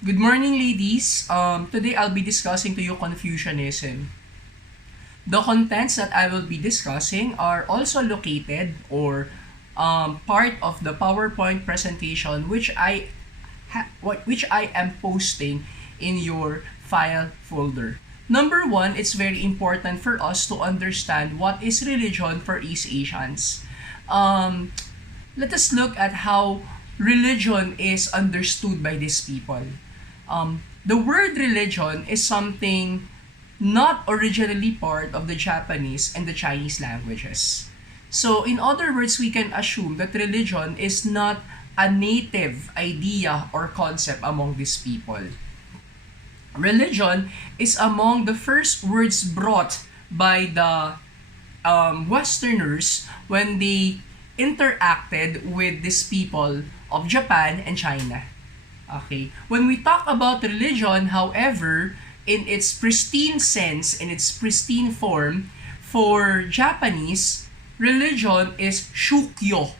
Good morning, ladies. Today I'll be discussing to you Confucianism. The contents that I will be discussing are also located or part of the PowerPoint presentation which I am posting in your file folder. Number one, it's very important for us to understand what is religion for East Asians. Let us look at how religion is understood by these people. The word religion is something not originally part of the Japanese and the Chinese languages. So, in other words, we can assume that religion is not a native idea or concept among these people. Religion is among the first words brought by the Westerners when they interacted with these people of Japan and China. Okay. When we talk about religion, however, in its pristine sense, in its pristine form, for Japanese, religion is shukyo.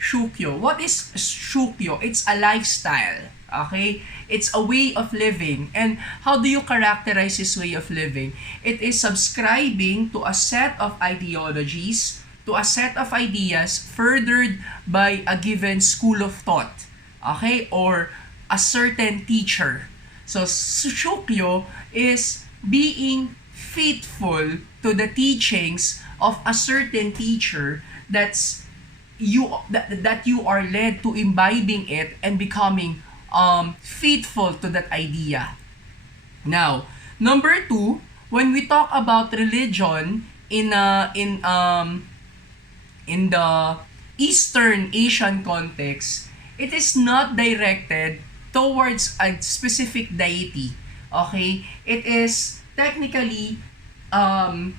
Shukyo. What is shukyo? It's a lifestyle. Okay? It's a way of living. And how do you characterize this way of living? It is subscribing to a set of ideologies, to a set of ideas furthered by a given school of thought. Okay? Or a certain teacher. So, Shukyo is being faithful to the teachings of a certain teacher that you are led to imbibing it and becoming faithful to that idea. Now, number two, when we talk about religion in the Eastern Asian context, it is not directed towards a specific deity. Okay? It is technically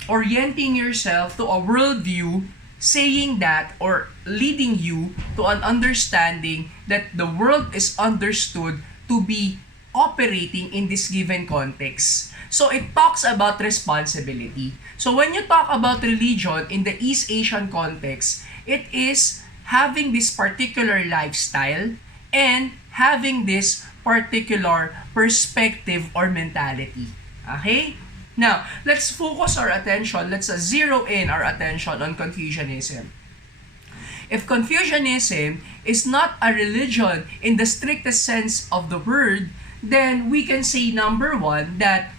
orienting yourself to a worldview saying that or leading you to an understanding that the world is understood to be operating in this given context. So it talks about responsibility. So when you talk about religion in the East Asian context, it is having this particular lifestyle and having this particular perspective or mentality. Okay? Now, let's focus our attention, let's zero in our attention on Confucianism. If Confucianism is not a religion in the strictest sense of the word, then we can say number one that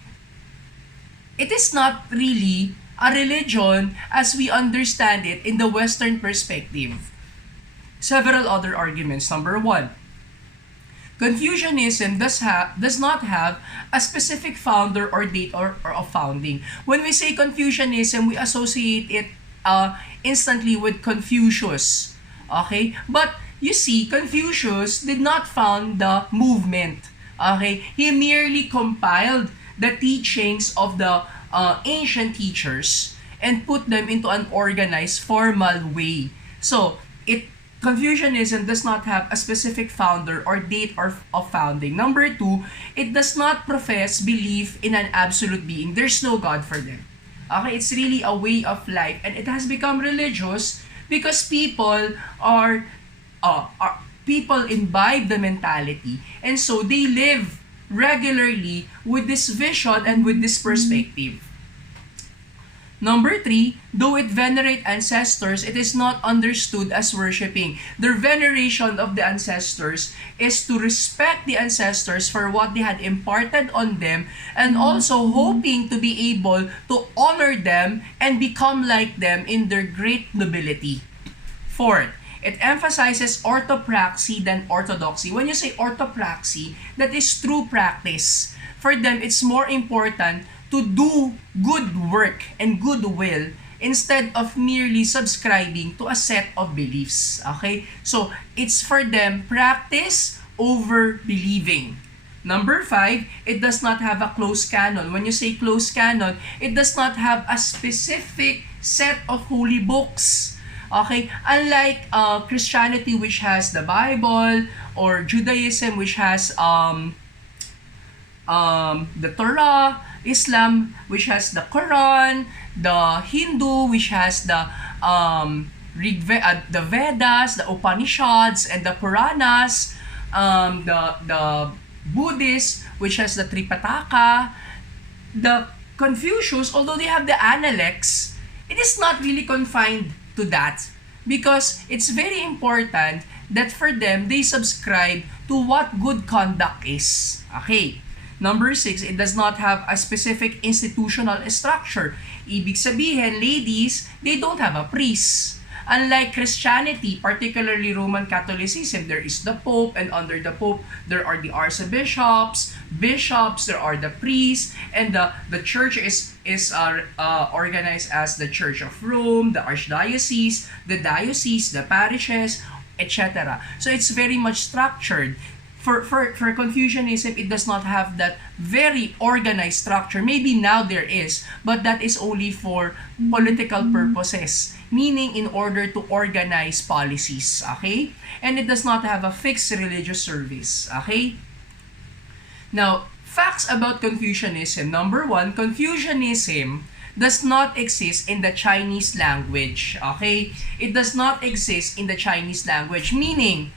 it is not really a religion as we understand it in the Western perspective. Several other arguments. Number one, Confucianism does not have a specific founder or date or of founding. When we say Confucianism, we associate it instantly with Confucius. Okay? But you see, Confucius did not found the movement. Okay? He merely compiled the teachings of the ancient teachers and put them into an organized, formal way. So, Confucianism does not have a specific founder or date of founding. Number two, it does not profess belief in an absolute being. There's no God for them. Okay, it's really a way of life, and it has become religious because people imbibe the mentality, and so they live regularly with this vision and with this perspective. Number three, though it venerate ancestors, it is not understood as worshipping. Their veneration of the ancestors is to respect the ancestors for what they had imparted on them and also hoping to be able to honor them and become like them in their great nobility. Fourth, it emphasizes orthopraxy than orthodoxy. When you say orthopraxy, that is true practice. For them, it's more important to do good work and goodwill instead of merely subscribing to a set of beliefs. Okay? So, it's for them practice over believing. Number five, it does not have a closed canon. When you say closed canon, it does not have a specific set of holy books. Okay? Unlike Christianity, which has the Bible, or Judaism, which has the Torah, Islam, which has the Quran, the Hindu, which has the the Vedas, the Upanishads, and the Puranas, the Buddhist, which has the Tripitaka, the Confucius, although they have the Analects, it is not really confined to that because it's very important that for them, they subscribe to what good conduct is. Okay. Number 6, it does not have a specific institutional structure. Ibig sabihin, ladies, they don't have a priest. Unlike Christianity, particularly Roman Catholicism, there is the Pope, and under the Pope, there are the archbishops, bishops, there are the priests, and the church is organized as the Church of Rome, the archdiocese, the diocese, the parishes, etc. So it's very much structured. For Confucianism, it does not have that very organized structure. Maybe now there is, but that is only for political purposes, meaning in order to organize policies, okay? And it does not have a fixed religious service, okay? Now, facts about Confucianism. Number 1, Confucianism does not exist in the Chinese language, okay? It does not exist in the Chinese language, meaning,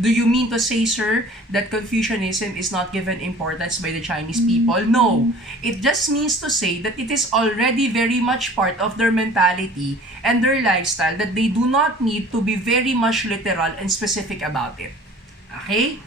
do you mean to say, sir, that Confucianism is not given importance by the Chinese people? No. It just means to say that it is already very much part of their mentality and their lifestyle, that they do not need to be very much literal and specific about it. Okay?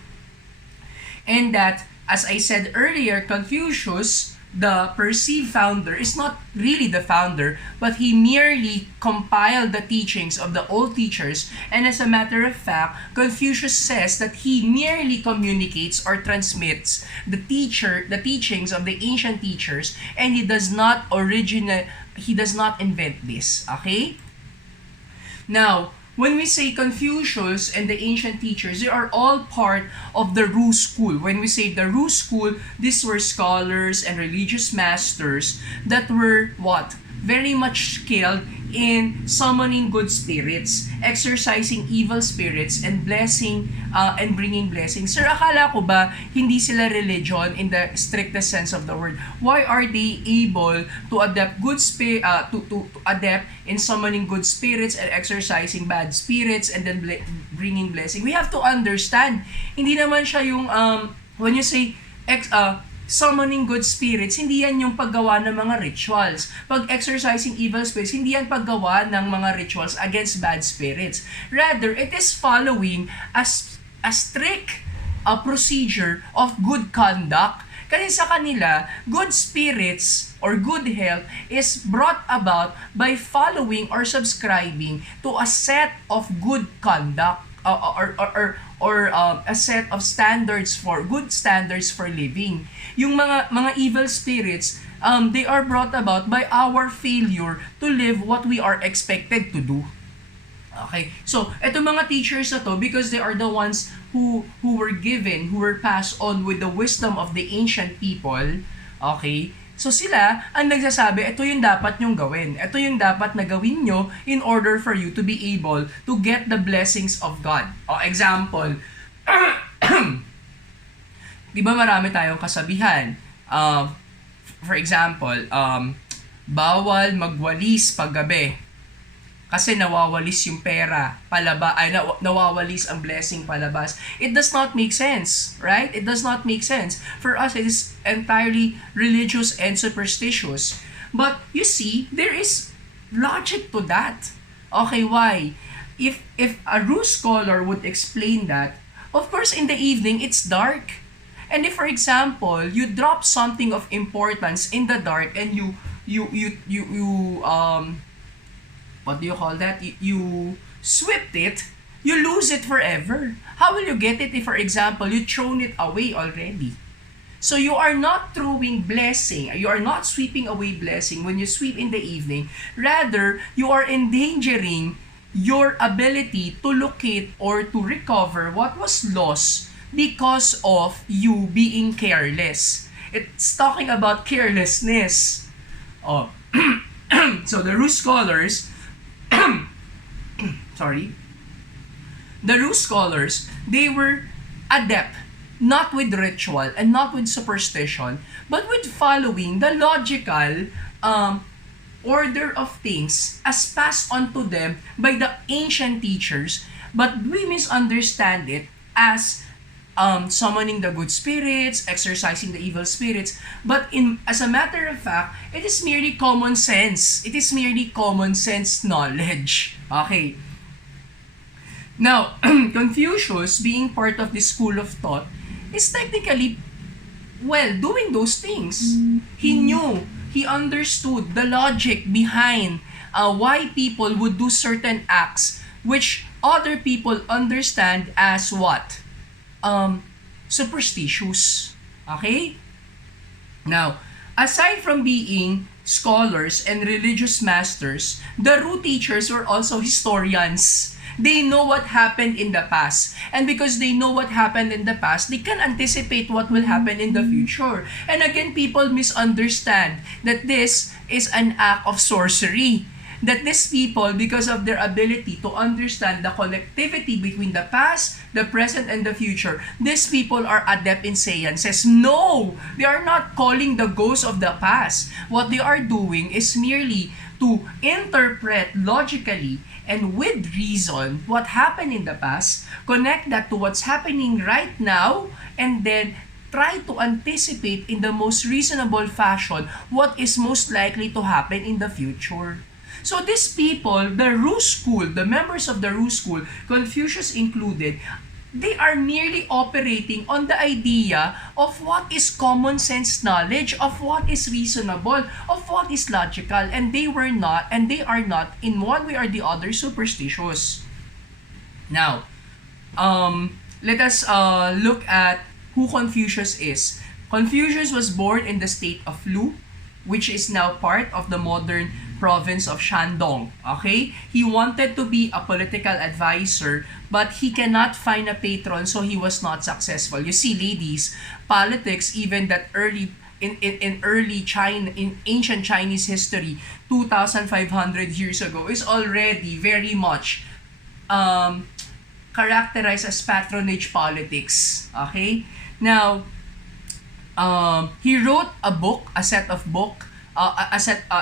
And that, as I said earlier, Confucius, the perceived founder, is not really the founder, but he merely compiled the teachings of the old teachers, and as a matter of fact, Confucius says that he merely communicates or transmits the teachings of the ancient teachers, and he does not invent this, okay? Now, when we say Confucius and the ancient teachers, they are all part of the Rue School. When we say the Rue School, these were scholars and religious masters that were what? Very much skilled in summoning good spirits, exorcising evil spirits, and blessing and bringing blessings. Sir, akala ko ba hindi sila religion in the strictest sense of the word? Why are they able to adapt to adapt in summoning good spirits and exorcising bad spirits and then bringing blessing? We have to understand, hindi naman siya yung when you say summoning good spirits, hindi yan yung paggawa ng mga rituals. Pag exorcising evil spirits, hindi yan paggawa ng mga rituals against bad spirits. Rather, it is following a strict procedure of good conduct. Kasi sa kanila, good spirits or good health is brought about by following or subscribing to a set of good conduct or a set of good standards for living. Yung mga evil spirits, they are brought about by our failure to live what we are expected to do. Okay, so etong mga teachers na to, because they are the ones who were passed on with the wisdom of the ancient people, okay, so sila ang nagsasabi, ito yung dapat nyong gawin. Ito yung dapat na gawin nyo in order for you to be able to get the blessings of God. O, example, di ba marami tayong kasabihan? For example, bawal magwalis paggabi kasi nawawalis yung pera nawawalis ang blessing palabas. It does not make sense, right? It does not make sense. For us, it is entirely religious and superstitious. But you see, there is logic to that. Okay, why? If a Rue scholar would explain that, of course, in the evening, it's dark. And if, for example, you drop something of importance in the dark and you what do you call that? You swept it, you lose it forever. How will you get it if, for example, you thrown it away already? So you are not throwing blessing, you are not sweeping away blessing when you sweep in the evening. Rather, you are endangering your ability to locate or to recover what was lost because of you being careless. It's talking about carelessness. Oh. So the Rue scholars the Rue scholars, they were adept not with ritual and not with superstition, but with following the logical order of things as passed on to them by the ancient teachers, but we misunderstand it as summoning the good spirits, exorcising the evil spirits. But as a matter of fact, it is merely common sense. It is merely common sense knowledge. Okay. Now, Confucius, being part of this school of thought, is technically, well, doing those things. He knew, he understood the logic behind why people would do certain acts which other people understand as what? Superstitious. Okay? Now, aside from being scholars and religious masters, the Rue teachers were also historians. They know what happened in the past. And because they know what happened in the past, they can anticipate what will happen in the future. And again, people misunderstand that this is an act of sorcery. That these people, because of their ability to understand the connectivity between the past, the present, and the future, these people are adept in seances. No! They are not calling the ghosts of the past. What they are doing is merely to interpret logically and with reason what happened in the past, connect that to what's happening right now, and then try to anticipate in the most reasonable fashion what is most likely to happen in the future. So these people, the Rue School, the members of the Rue School, Confucius included, they are merely operating on the idea of what is common sense knowledge, of what is reasonable, of what is logical, and they are not in one way or the other superstitious. Now, let us look at who Confucius is. Confucius was born in the state of Lu, which is now part of the modern province of Shandong. Okay? He wanted to be a political advisor, but he cannot find a patron, so he was not successful. You see, ladies, politics, even that early in early China, in ancient Chinese history, 2,500 years ago, is already very much characterized as patronage politics. Okay? Now, he wrote a book,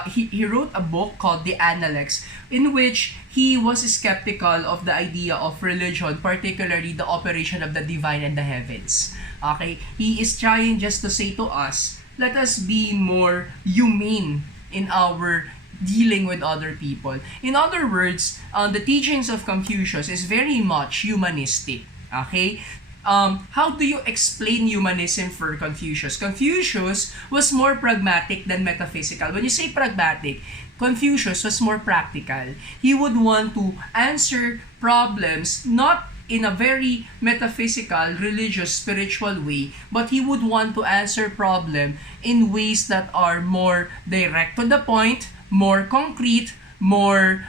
he wrote a book called The Analects, in which he was skeptical of the idea of religion, particularly the operation of the divine and the heavens. Okay? He is trying just to say to us, let us be more humane in our dealing with other people. In other words, the teachings of Confucius is very much humanistic. Okay? How do you explain humanism for Confucius? Confucius was more pragmatic than metaphysical. When you say pragmatic, Confucius was more practical. He would want to answer problems not in a very metaphysical, religious, spiritual way, but he would want to answer problem in ways that are more direct to the point, more concrete, more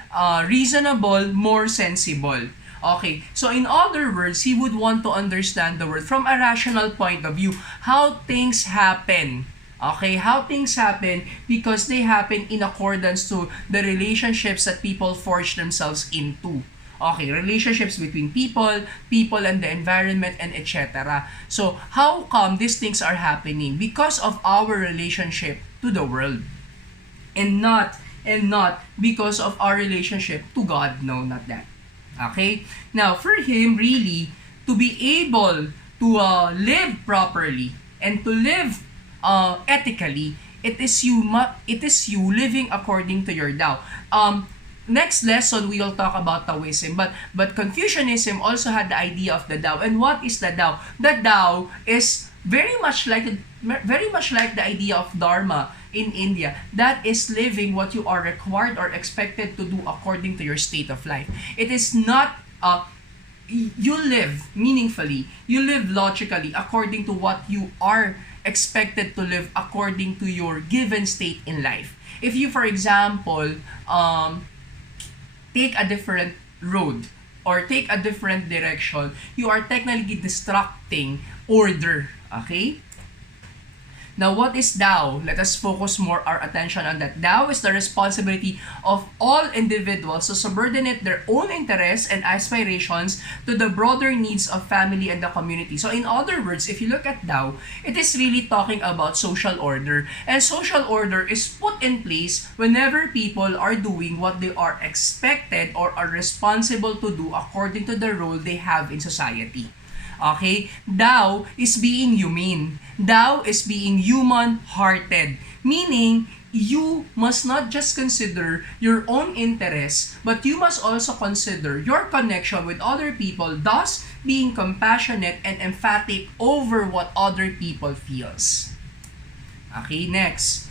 reasonable, more sensible. Okay, so in other words, he would want to understand the world from a rational point of view, how things happen. Okay, how things happen because they happen in accordance to the relationships that people forge themselves into. Okay, relationships between people and the environment, and etc. So, how come these things are happening? Because of our relationship to the world. And not because of our relationship to God. No, not that. Okay? Now, for him, really, to be able to live properly and to live ethically, it is you living according to your Tao. Next lesson, we will talk about Taoism, but Confucianism also had the idea of the Tao. And what is the Tao? The Tao is very much like the idea of Dharma in India. That is living what you are required or expected to do according to your state of life. It is not you live meaningfully, you live logically according to what you are expected to live according to your given state in life. If you, for example, take a different road or take a different direction, you are technically destructing order. Okay? Now, what is Tao? Let us focus more our attention on that. Tao is the responsibility of all individuals to subordinate their own interests and aspirations to the broader needs of family and the community. So, in other words, if you look at Tao, it is really talking about social order. And social order is put in place whenever people are doing what they are expected or are responsible to do according to the role they have in society. Okay? Thou is being humane. Thou is being human-hearted. Meaning, you must not just consider your own interests, but you must also consider your connection with other people, thus being compassionate and emphatic over what other people feels. Okay, next.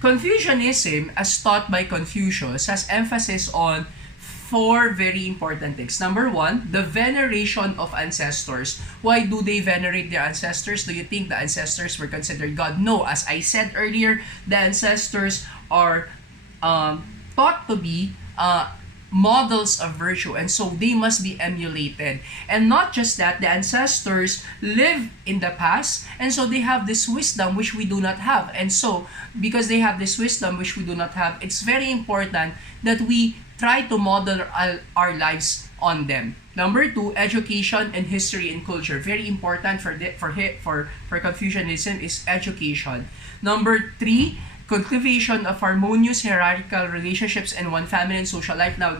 Confucianism, as taught by Confucius, has emphasis on four very important things. Number one, the veneration of ancestors. Why do they venerate their ancestors? Do you think the ancestors were considered God? No, as I said earlier, the ancestors are thought to be models of virtue, and so they must be emulated. And not just that, the ancestors live in the past, and so they have this wisdom which we do not have. And so, because they have this wisdom which we do not have, it's very important that we try to model our lives on them. Number two, education and history and culture. Very important for Confucianism is education. Number three, cultivation of harmonious hierarchical relationships in one family and social life. Now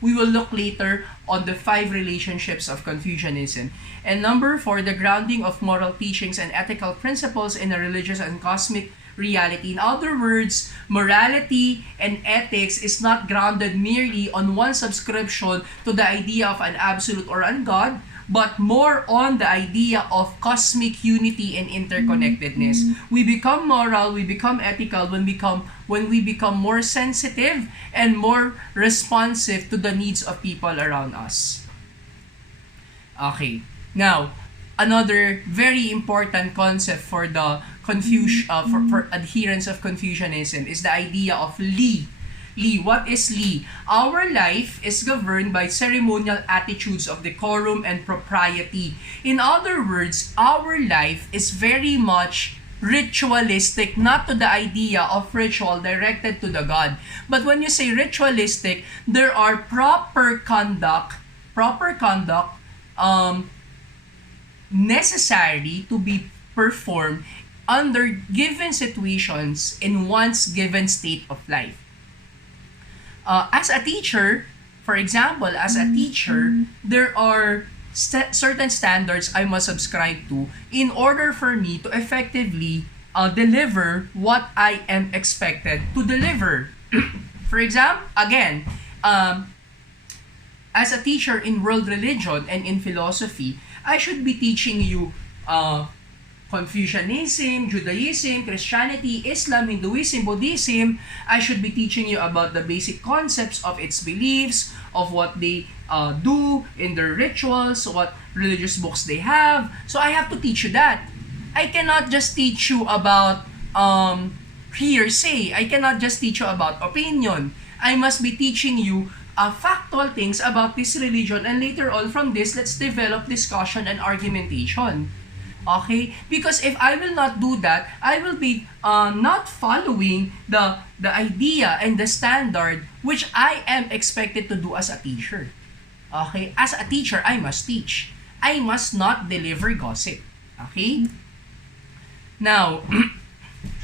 we will look later on the 5 relationships of Confucianism. And number 4, the grounding of moral teachings and ethical principles in a religious and cosmic reality. In other words, morality and ethics is not grounded merely on one subscription to the idea of an absolute or an God, but more on the idea of cosmic unity and interconnectedness. We become moral, we become ethical when we become more sensitive and more responsive to the needs of people around us. Okay. Now, another very important concept for the for adherents of Confucianism is the idea of Li. Li, what is Li? Our life is governed by ceremonial attitudes of decorum and propriety. In other words, our life is very much ritualistic, not to the idea of ritual directed to the God. But when you say ritualistic, there are proper conduct necessary to be performed under given situations in one's given state of life. As a teacher, for example, there are certain standards I must subscribe to in order for me to effectively deliver what I am expected to deliver. For example, again, as a teacher in world religion and in philosophy, I should be teaching you Confucianism, Judaism, Christianity, Islam, Hinduism, Buddhism. I should be teaching you about the basic concepts of its beliefs, of what they do in their rituals, what religious books they have. So I have to teach you that. I cannot just teach you about hearsay. I cannot just teach you about opinion. I must be teaching you factual things about this religion, and later on from this, let's develop discussion and argumentation. Okay? Because if I will not do that, I will be not following the idea and the standard which I am expected to do as a teacher. Okay? As a teacher, I must teach. I must not deliver gossip. Okay? Now,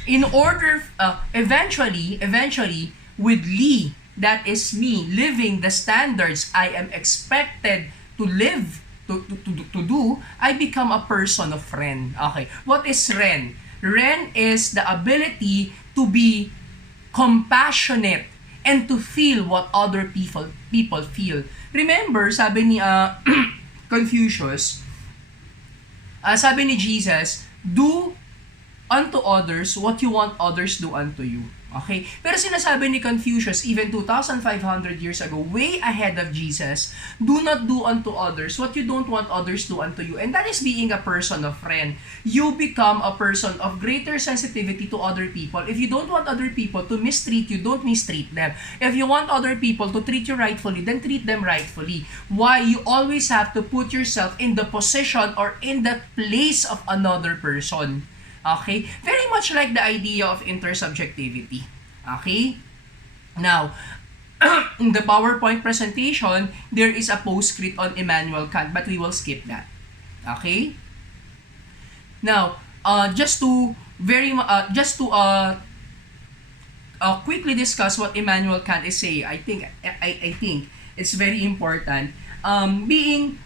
in order, eventually, with Li, that is me living the standards I am expected to live, to do, I become a person of Ren. Okay. What is Ren? Ren is the ability to be compassionate and to feel what other people feel. Remember, sabi ni Confucius, sabi ni Jesus, do unto others what you want others do unto you. Okay? Pero sinasabi ni Confucius, even 2,500 years ago, way ahead of Jesus, do not do unto others what you don't want others do unto you. And that is being a person of Ren. You become a person of greater sensitivity to other people. If you don't want other people to mistreat you, don't mistreat them. If you want other people to treat you rightfully, then treat them rightfully. Why? You always have to put yourself in the position or in the place of another person. Okay? Very much like the idea of intersubjectivity. Okay? Now, in the PowerPoint presentation, there is a postscript on Immanuel Kant, but we will skip that. Okay? Now, just to quickly discuss what Immanuel Kant is saying, I think it's very important. Being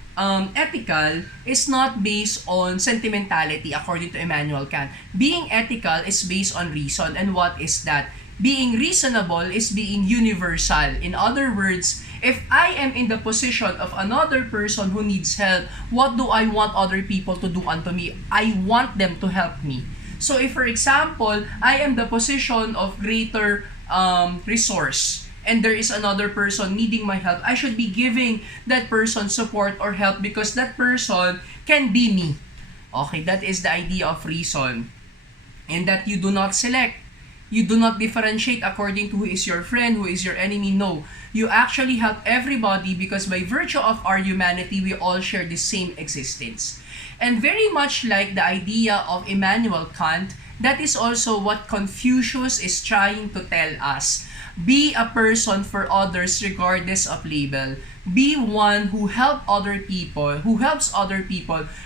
ethical is not based on sentimentality according to Immanuel Kant. Being ethical is based on reason. And what is that? Being reasonable is being universal. In other words, if I am in the position of another person who needs help, what do I want other people to do unto me? I want them to help me. So if, for example, I am the position of greater resource, and there is another person needing my help, I should be giving that person support or help because that person can be me. Okay, that is the idea of reason. And that you do not select. You do not differentiate according to who is your friend, who is your enemy. No, you actually help everybody because by virtue of our humanity, we all share the same existence. And very much like the idea of Immanuel Kant, that is also what Confucius is trying to tell us. Be a person for others regardless of label. Be one who helps other people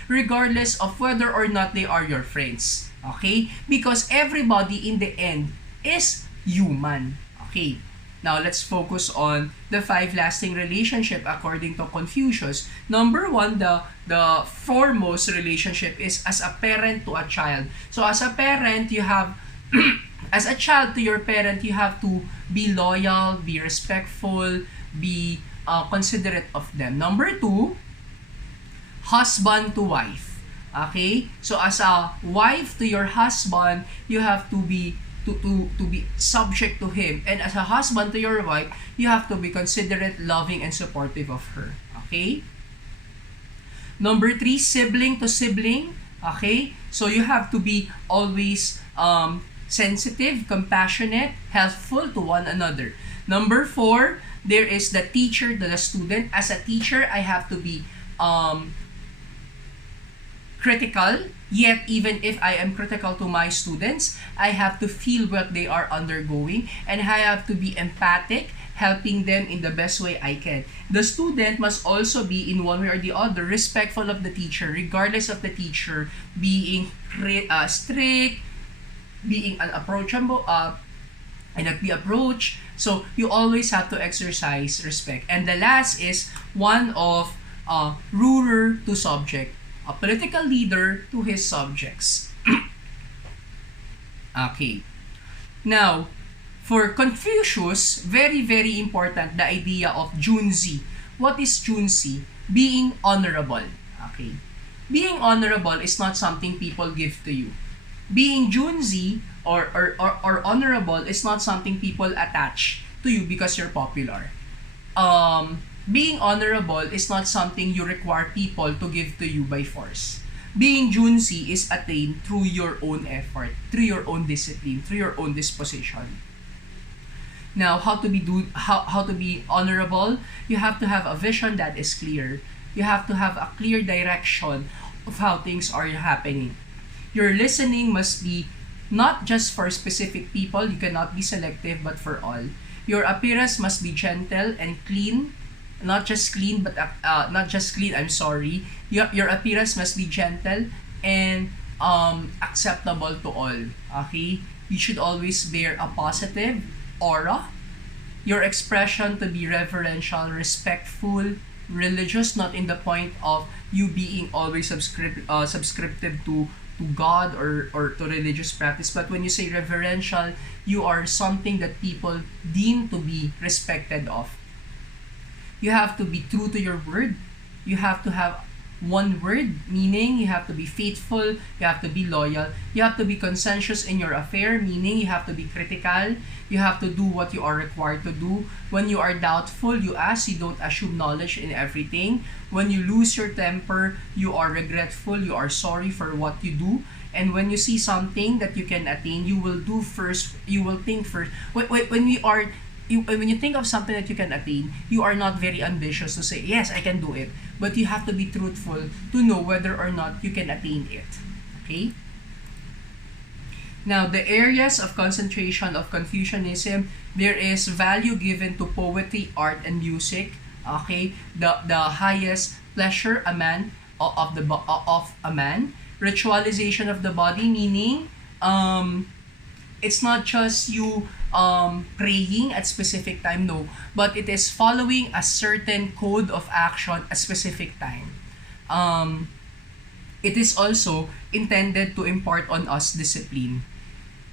regardless of whether or not they are your friends. Okay? Because everybody in the end is human. Okay? Now, let's focus on the 5 lasting relationship according to Confucius. Number 1, the foremost relationship is as a parent to a child. So, as a parent, you have, as a child to your parent, you have to be loyal, be respectful, be considerate of them. Number 2, husband to wife. Okay? So, as a wife to your husband, you have to be to be subject to him, and as a husband to your wife, you have to be considerate, loving, and supportive of her. Okay? Number 3, sibling to sibling. Okay? So you have to be always sensitive, compassionate, helpful to one another. Number 4, there is the teacher to the student. As a teacher, I have to be critical, yet even if I am critical to my students, I have to feel what they are undergoing, and I have to be empathic, helping them in the best way I can. The student must also be, in one way or the other, respectful of the teacher, regardless of the teacher being strict, being unapproachable, and not be approached. So you always have to exercise respect. And the last is one of ruler to subject. A political leader to his subjects. Okay. Now, for Confucius, very, very important, the idea of junzi. What is junzi? Being honorable. Okay. Being honorable is not something people give to you. Being junzi or honorable is not something people attach to you because you're popular. Being honorable is not something you require people to give to you by force. Being junzi is attained through your own effort, through your own discipline, through your own disposition. Now, how to be honorable? You have to have a vision that is clear. You have to have a clear direction of how things are happening. Your listening must be not just for specific people. You cannot be selective, but for all. Your appearance must be gentle and clean. Not just clean, I'm sorry. Your appearance must be gentle and acceptable to all. Okay? You should always bear a positive aura. Your expression to be reverential, respectful, religious, not in the point of you being always subscriptive to God or to religious practice, but when you say reverential, you are something that people deem to be respected of. You have to be true to your word. You have to have one word, meaning you have to be faithful, you have to be loyal, you have to be conscientious in your affair, meaning you have to be critical, you have to do what you are required to do. When you are doubtful, you ask, you don't assume knowledge in everything. When you lose your temper, you are regretful, you are sorry for what you do. And when you see something that you can attain, you will do first, you will think first. When you think of something that you can attain, you are not very ambitious to say, yes, I can do it. But you have to be truthful to know whether or not you can attain it. Okay? Now, the areas of concentration of Confucianism, there is value given to poetry, art, and music. Okay? The highest pleasure of a man. Ritualization of the body, meaning it's not just you praying at specific time, no, but it is following a certain code of action at specific time. Um, it is also intended to impart on us discipline.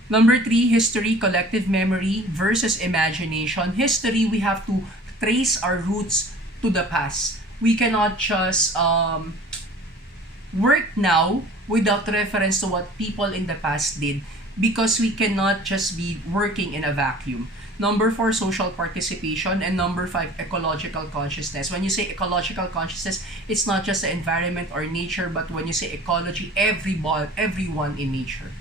Number 3, history, collective memory versus imagination. History, we have to trace our roots to the past. We cannot just work now without reference to what people in the past did, because we cannot just be working in a vacuum. Number 4, social participation. And number 5, ecological consciousness. When you say ecological consciousness, it's not just the environment or nature, but when you say ecology, everyone in nature.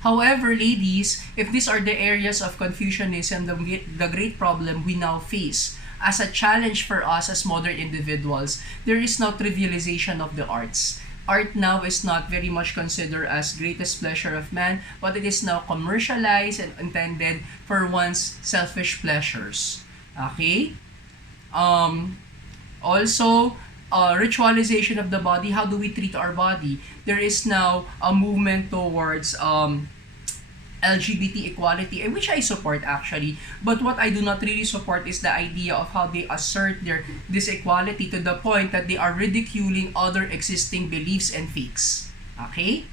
However, ladies, if these are the areas of Confucianism, the great problem we now face as a challenge for us as modern individuals, there is no trivialization of the arts. Art now is not very much considered as greatest pleasure of man, but it is now commercialized and intended for one's selfish pleasures. Okay? Also, ritualization of the body. How do we treat our body? There is now a movement towards LGBT equality, which I support actually. But what I do not really support is the idea of how they assert this equality to the point that they are ridiculing other existing beliefs and faiths. Okay?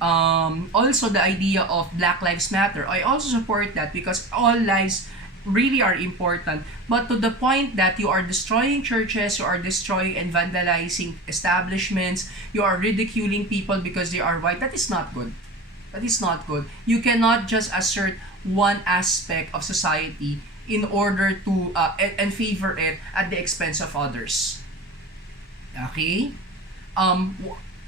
Also, the idea of Black Lives Matter. I also support that because all lives really are important. But to the point that you are destroying churches, you are destroying and vandalizing establishments, you are ridiculing people because they are white, that is not good. That is not good. You cannot just assert one aspect of society in order to and favor it at the expense of others. Okay?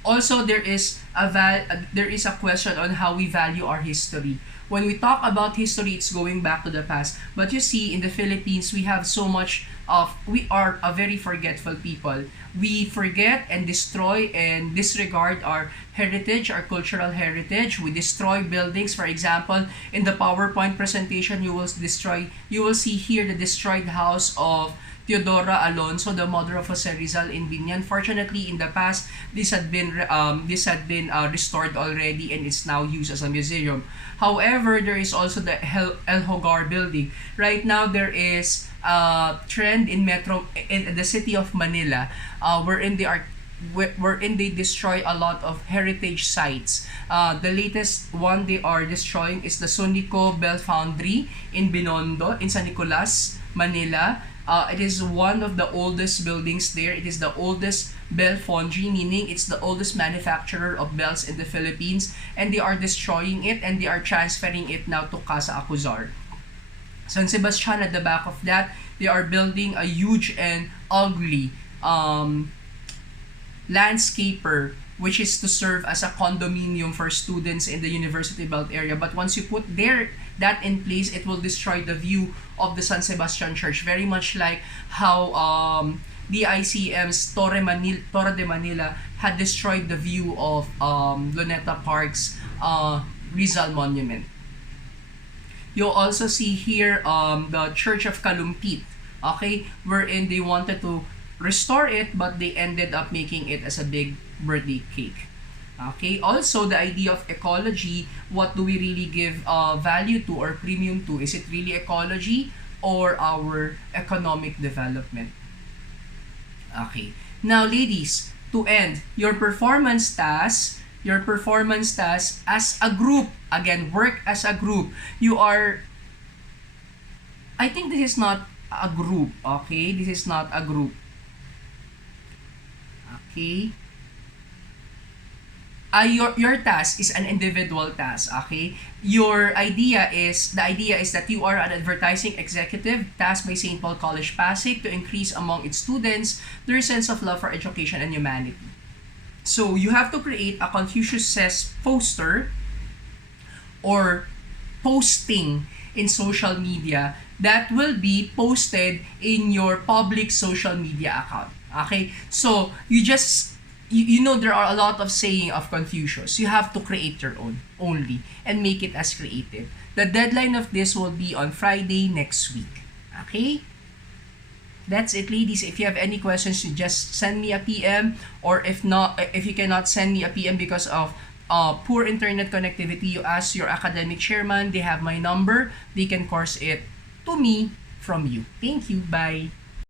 Also, there is a question on how we value our history. When we talk about history, it's going back to the past. But you see, in the Philippines, we have so much we are a very forgetful people. We forget and destroy and disregard our heritage, our cultural heritage. We destroy buildings. For example, in the PowerPoint presentation, you will see here the destroyed house of Teodora Alonso, the mother of Jose Rizal in Binyan. Fortunately, in the past, this had been restored already and it's now used as a museum. However, there is also the El Hogar building. Right now, there is a trend in the city of Manila, wherein they destroy a lot of heritage sites. The latest one they are destroying is the Sonico Bell Foundry in Binondo, in San Nicolas, Manila. It is one of the oldest buildings there. It is the oldest bell foundry, meaning it's the oldest manufacturer of bells in the Philippines, and they are destroying it and they are transferring it now to Casa Acuzar. San Sebastian, at the back of that, they are building a huge and ugly landscaper, which is to serve as a condominium for students in the University Belt area. But once you put that in place, it will destroy the view of the San Sebastian Church. Very much like how the ICM's Torre de Manila had destroyed the view of Luneta Park's Rizal Monument. You'll also see here the Church of Kalumpit, okay, wherein they wanted to restore it, but they ended up making it as a big birthday cake. Okay, also the idea of ecology, what do we really give value to or premium to? Is it really ecology or our economic development? Okay, now ladies, to end, your performance task as a group, again, work as a group. I think this is not a group, okay? This is not a group. Okay? Your task is an individual task, okay? The idea is that you are an advertising executive tasked by St. Paul College Pasig to increase among its students their sense of love for education and humanity. So you have to create a Confucius Says poster or posting in social media that will be posted in your public social media account. Okay? So you know there are a lot of saying of Confucius. You have to create your own only and make it as creative. The deadline of this will be on Friday next week. Okay? That's it, ladies. If you have any questions, you just send me a PM, or if you cannot send me a PM because of poor internet connectivity, you ask your academic chairman. They have my number. They can course it to me from you. Thank you. Bye.